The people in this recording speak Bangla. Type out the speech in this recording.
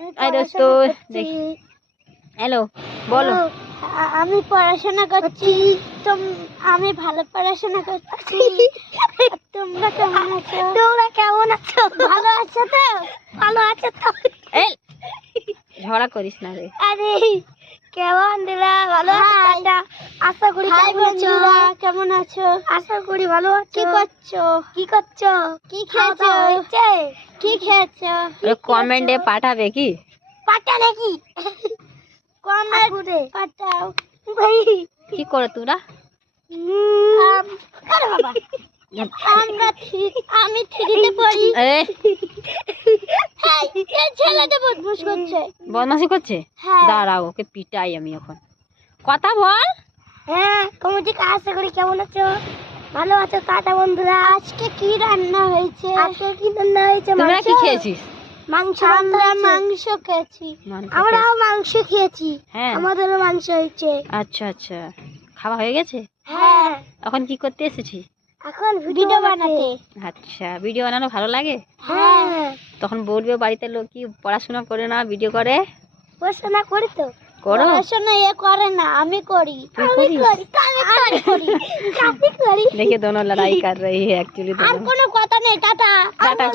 हाय दोस्तों हेलो बोलो আমি পড়াশোনা করছি আমি ভালো পড়াশোনা করছি তোমরা কেমন আছো ভালো আছো তো এই ঝগড়া করিস না রে আরে কেমন দিলা ভালো আছো টাটা আশা করি কেমন আছো আশা করি ভালো আছো কি করছো কি খেয়েছো কি খেয়েছো কমেন্টে পাঠাবে কি পাটা নাকি কমেন্টে পাঠাও ভাই কি করে তোরা আরে বাবা আমি থ্রিতে পড়ি এই এই ছেলেটা বদমাশ করছে বদমাশি করছে হ্যাঁ। দাঁড়াও ওকে পিটাই আমি এখন কথা বল হ্যাঁ কমিটি আশা করি কেমন আছো ভালো আছো টাটা বন্ধুরা আজকে কি রান্না হয়েছে তোমরা কি খেয়েছিস আমরা মাংস খেয়েছি আমরাও মাংস খেয়েছি হ্যাঁ আমাদেরও মাংস হয়েছে আচ্ছা আচ্ছা খাওয়া হয়ে গেছে হ্যাঁ এখন কি করতে এসেছি এখন ভিডিও বানাতে আচ্ছা ভিডিও বানানো ভালো লাগে হ্যাঁ তখন বলবে বাড়িতে লোক কি পড়াশোনা করে না ভিডিও করে পড়াশোনা করি তো করো পড়াশোনা করে না আমি করি তুই করি देखिए दोनों लड़ाई कर रही है एक्चुअली আর दोनों কোনো কথা নেই টাটা टाटा